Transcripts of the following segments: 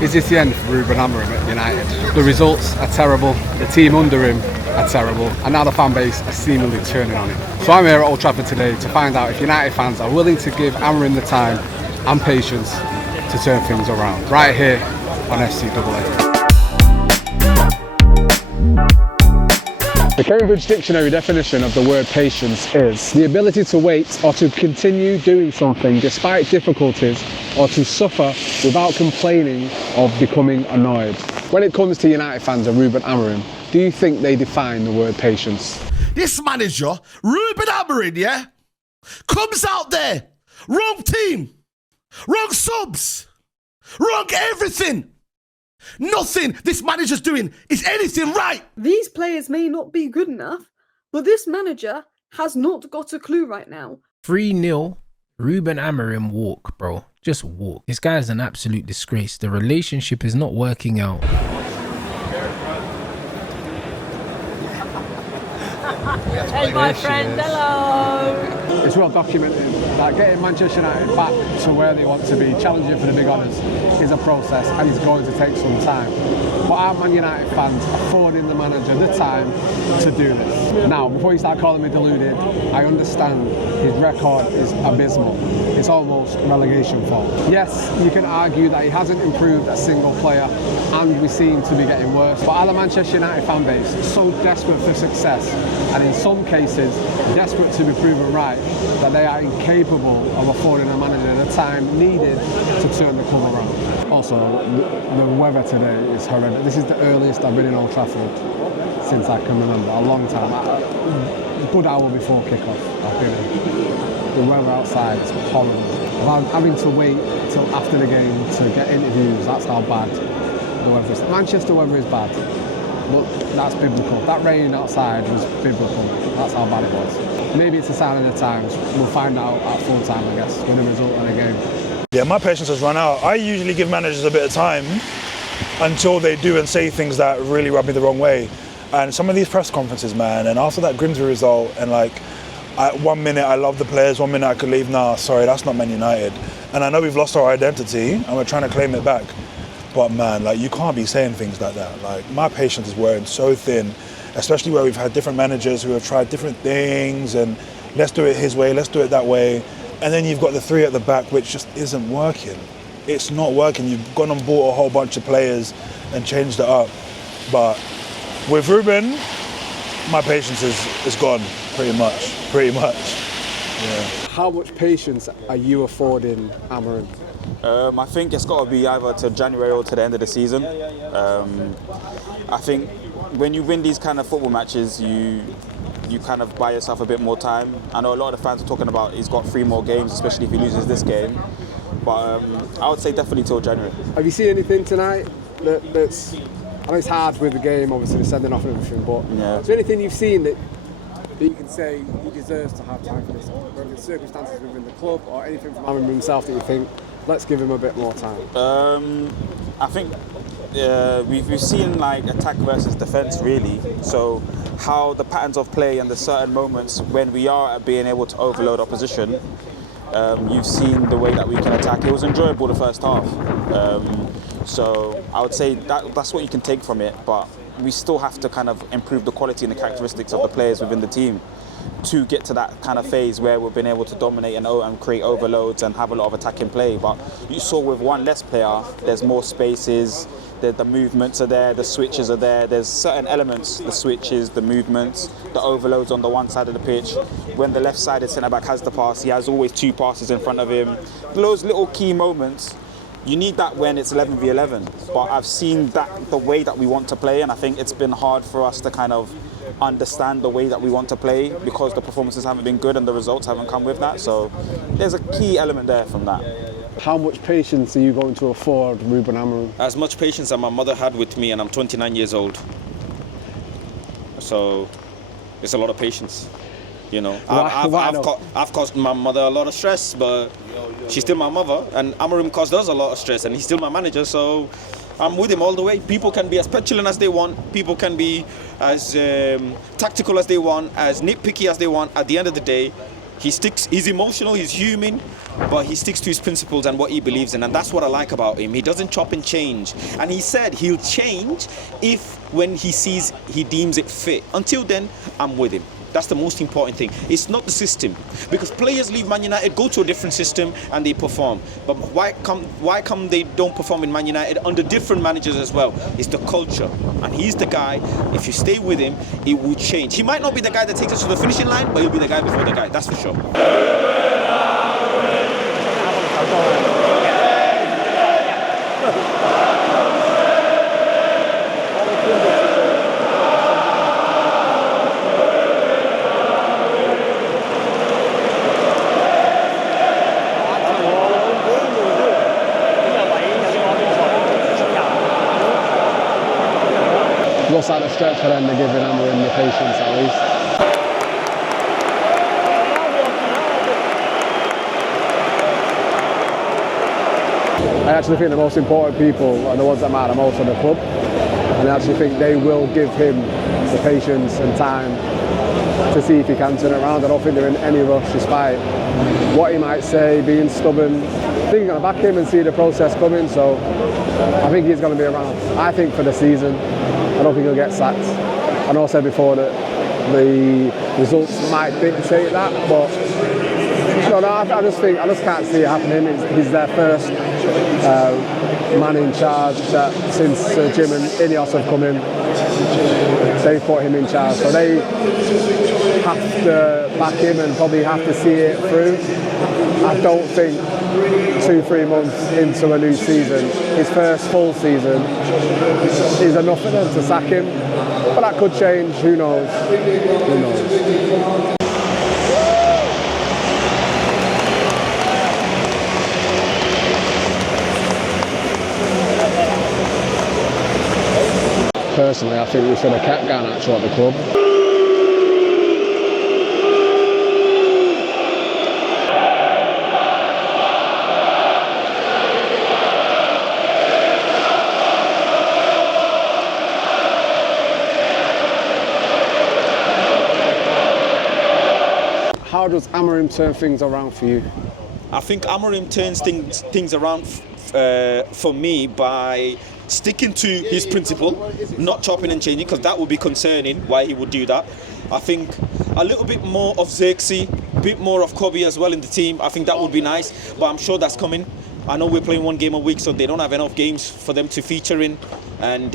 Is this the end for Ruben Amorim at United? The results are terrible, the team under him are terrible, and now the fan base are seemingly turning on him. So I'm here at Old Trafford today to find out if United fans are willing to give Amorim the time and patience to turn things around. Right here on FCAA. The Cambridge Dictionary definition of the word patience is the ability to wait or to continue doing something despite difficulties or to suffer without complaining or becoming annoyed. When it comes to United fans and Ruben Amorim, do you think they define the word patience? This manager, Ruben Amorim, yeah, comes out there, wrong team, wrong subs, wrong everything. Nothing this manager's doing is anything right. These players may not be good enough, but this manager has not got a clue right now. 3-0, Ruben Amorim walk, bro. Just walk. This guy's an absolute disgrace. The relationship is not working out. Hey, my friend, hello. It's well documented that getting Manchester United back to where they want to be, challenging for the big honours, is a process and it's going to take some time. But our Man United fans affording the manager the time to do this. Now, before you start calling me deluded, I understand his record is abysmal. It's almost relegation form. Yes, you can argue that he hasn't improved a single player and we seem to be getting worse. But our Manchester United fan base is so desperate for success and in some cases desperate to be proven right that they are incapable of affording a manager the time needed to turn the club around. Also, the weather today is horrendous. This is the earliest I've been in Old Trafford since I can remember, a long time. A good hour before kick-off I've been in. The weather outside is horrible. I'm having to wait till after the game to get interviews. That's how bad the weather is. Manchester weather is bad, but that's biblical. That rain outside was biblical. That's how bad it was. Maybe it's a sign of the times. We'll find out at full time, I guess, when the result of the game. Yeah, my patience has run out. I usually give managers a bit of time until they do and say things that really rub me the wrong way. And some of these press conferences, man, and after that Grimsby result, and like, 1 minute I love the players, 1 minute I could leave. Nah, sorry, that's not Man United. And I know we've lost our identity and we're trying to claim it back. But man, like, you can't be saying things like that. Like, my patience is wearing so thin, especially where we've had different managers who have tried different things and let's do it his way, let's do it that way. And then you've got the three at the back, which just isn't working. It's not working. You've gone and bought a whole bunch of players and changed it up. But with Ruben, my patience is gone, pretty much. Yeah. How much patience are you affording Amorim? I think it's got to be either to January or to the end of the season. I think when you win these kind of football matches, you kind of buy yourself a bit more time. I know a lot of the fans are talking about he's got 3 more games, especially if he loses this game. But I would say definitely till January. Have you seen anything tonight that's... I know it's hard with the game, obviously, the sending off and everything, but yeah. Is there anything you've seen that you can say he deserves to have time for this, whether it's circumstances within the club or anything from Amorim himself that you think, let's give him a bit more time? I think we've seen like attack versus defence really. So how the patterns of play and the certain moments when we are being able to overload opposition, you've seen the way that we can attack. It was enjoyable the first half. So I would say that's what you can take from it, but we still have to kind of improve the quality and the characteristics of the players within the team to get to that kind of phase where we've been able to dominate and create overloads and have a lot of attacking play. But you saw with one less player, there's more spaces, the movements are there, the switches are there, there's certain elements, the switches, the movements, the overloads on the one side of the pitch. When the left-sided centre-back has the pass, he has always 2 passes in front of him. Those little key moments, you need that when it's 11v11. But I've seen that the way that we want to play, and I think it's been hard for us to kind of understand the way that we want to play because the performances haven't been good and the results haven't come with that. So there's a key element there from that. How much patience are you going to afford Ruben Amorim? As much patience as my mother had with me, and I'm 29 years old. So it's a lot of patience. You know, I've caused my mother a lot of stress, but she's still my mother, and Amorim caused us a lot of stress, and he's still my manager, so I'm with him all the way. People can be as petulant as they want, people can be as tactical as they want, as nitpicky as they want. At the end of the day, He's emotional, he's human, but he sticks to his principles and what he believes in, and that's what I like about him. He doesn't chop and change. And he said he'll change when he deems it fit. Until then, I'm with him. That's the most important thing. It's not the system, because players leave Man United, go to a different system, and they perform. But why come they don't perform in Man United under different managers as well? It's the culture, and he's the guy. If you stay with him, it will change. He might not be the guy that takes us to the finishing line, but he'll be the guy before the guy. That's for sure. Looks like the stretch for them, they're giving Amorim the patience at least. I actually think the most important people are the ones that matter most on the club, and I actually think they will give him the patience and time to see if he can turn it around. I don't think they're in any rush, despite what he might say, being stubborn. I think he's going to back him and see the process coming, so I think he's going to be around. I think for the season, I don't think he'll get sacked. I know I said before that the results might dictate that, but I just can't see it happening. He's their first man in charge since Jim and Ineos have come in. They put him in charge, so they have to back him and probably have to see it through. I don't think 2-3 months into a new season, his first full season, is enough for them to sack him. But that could change, who knows? Who knows? Personally, I think we should have kept Garnacho at the club. How does Amorim turn things around for you? I think Amorim turns things around for me by sticking to his principle, not chopping and changing, because that would be concerning why he would do that. I think a little bit more of Xerxes, a bit more of Kobe as well in the team. I think that would be nice, but I'm sure that's coming. I know we're playing one game a week, so they don't have enough games for them to feature in, and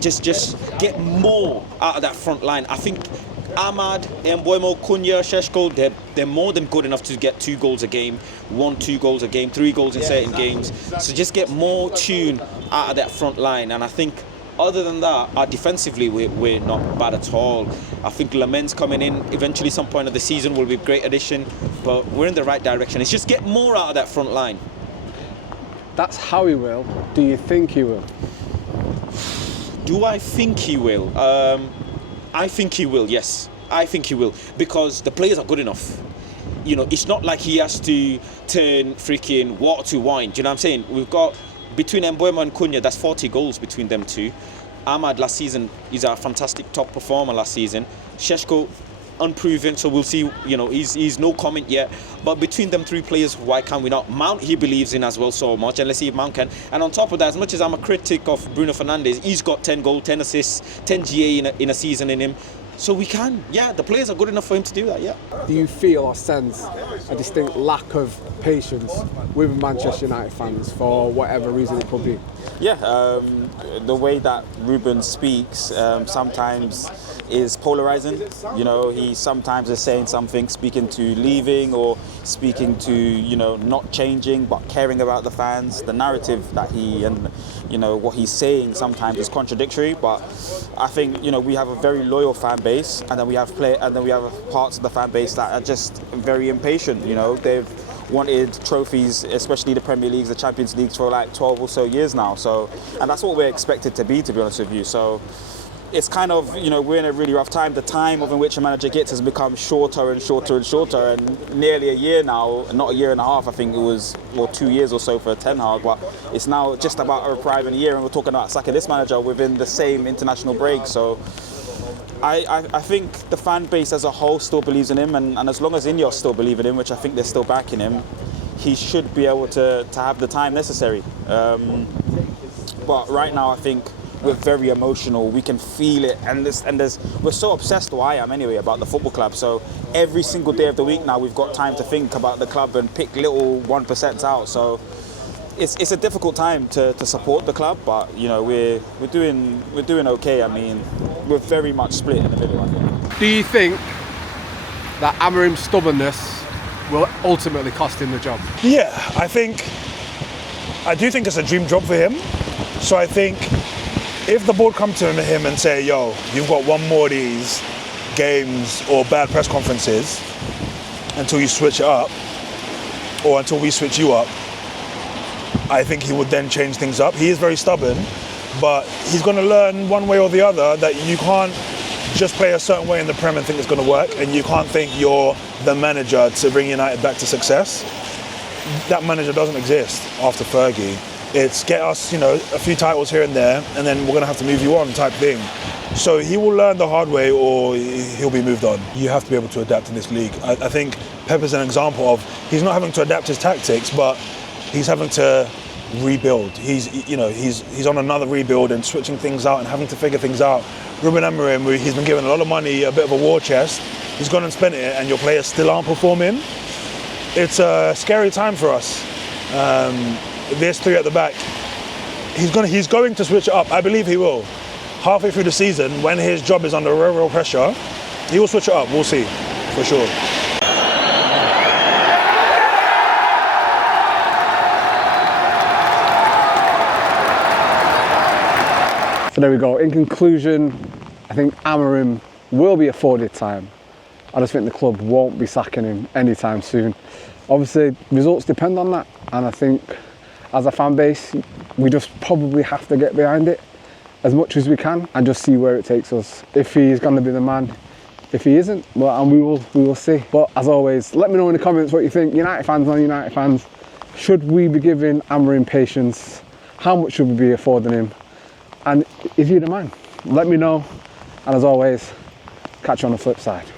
just get more out of that front line. I think Ahmad, Mbeumo, Cunha, Šeško, they're more than good enough to get 2 goals a game, 2 goals a game, 3 goals in certain games. So just get more tune out of that front line. And I think other than that, defensively, we're not bad at all. I think Lament's coming in eventually some point of the season will be a great addition, but we're in the right direction. It's just get more out of that front line. That's how he will. Do you think he will? Do I think he will? I think he will, yes. I think he will, because the players are good enough. You know, it's not like he has to turn freaking water to wine. Do you know what I'm saying? We've got, between Mbeumo and Cunha, that's 40 goals between them two. Ahmad last season, he's a fantastic top performer last season. Šeško, unproven, so we'll see. You know, he's no comment yet. But between them 3 players, why can't we not? Mount, he believes in as well so much, and let's see if Mount can. And on top of that, as much as I'm a critic of Bruno Fernandes, he's got 10 goals, 10 assists, 10 GA in a season in him. So we can, the players are good enough for him to do that, Do you feel or sense a distinct lack of patience with Manchester United fans for whatever reason it could be? The way that Ruben speaks sometimes is polarizing. You know, he sometimes is saying something, speaking to leaving or speaking to, you know, not changing but caring about the fans. The narrative that he and, you know, what he's saying sometimes is contradictory, but I think, you know, we have a very loyal fan base, and then we have parts of the fan base that are just very impatient. You know, they've wanted trophies, especially the Premier Leagues, the Champions Leagues, for like 12 or so years now. So, and that's what we're expected to be honest with you. So it's kind of, you know, we're in a really rough time. The time in which a manager gets has become shorter and shorter and shorter, and nearly a year now, not a year and a half, I think it was, well, 2 years or so for Ten Hag, but it's now just about arriving a year, and we're talking about sacking this manager within the same international break. So I think the fan base as a whole still believes in him, and as long as Ineos still believe in him, which I think they're still backing him, he should be able to have the time necessary. But right now, I think we're very emotional. We can feel it, and we're so obsessed, or I am anyway, about the football club. So every single day of the week now, we've got time to think about the club and pick little 1% out. So it's a difficult time to support the club, but you know we're doing okay. I mean, we're very much split in the middle, I think. Do you think that Amorim's stubbornness will ultimately cost him the job? Yeah, I do think it's a dream job for him. So I think if the board come to him and say, yo, you've got one more of these games or bad press conferences until you switch it up, or until we switch you up, I think he would then change things up. He is very stubborn, but he's going to learn one way or the other that you can't just play a certain way in the Prem and think it's going to work, and you can't think you're the manager to bring United back to success. That manager doesn't exist after Fergie. It's get us, a few titles here and there, and then we're going to have to move you on type thing. So he will learn the hard way or he'll be moved on. You have to be able to adapt in this league. I think Pep is an example of, he's not having to adapt his tactics, but he's having to rebuild. He's on another rebuild and switching things out and having to figure things out. Ruben Amorim, he's been given a lot of money, a bit of a war chest. He's gone and spent it, and your players still aren't performing. It's a scary time for us. There's three at the back. He's going to switch it up. I believe he will. Halfway through the season, when his job is under real pressure, he will switch it up. We'll see, for sure. So there we go. In conclusion, I think Amorim will be afforded time. I just think the club won't be sacking him anytime soon. Obviously, results depend on that, and I think as a fan base, we just probably have to get behind it as much as we can and just see where it takes us. If he's going to be the man, if he isn't, well, and we will see. But as always, let me know in the comments what you think. United fans, non-United fans, should we be giving Amorim patience? How much should we be affording him? And is he the man? Let me know. And as always, catch you on the flip side.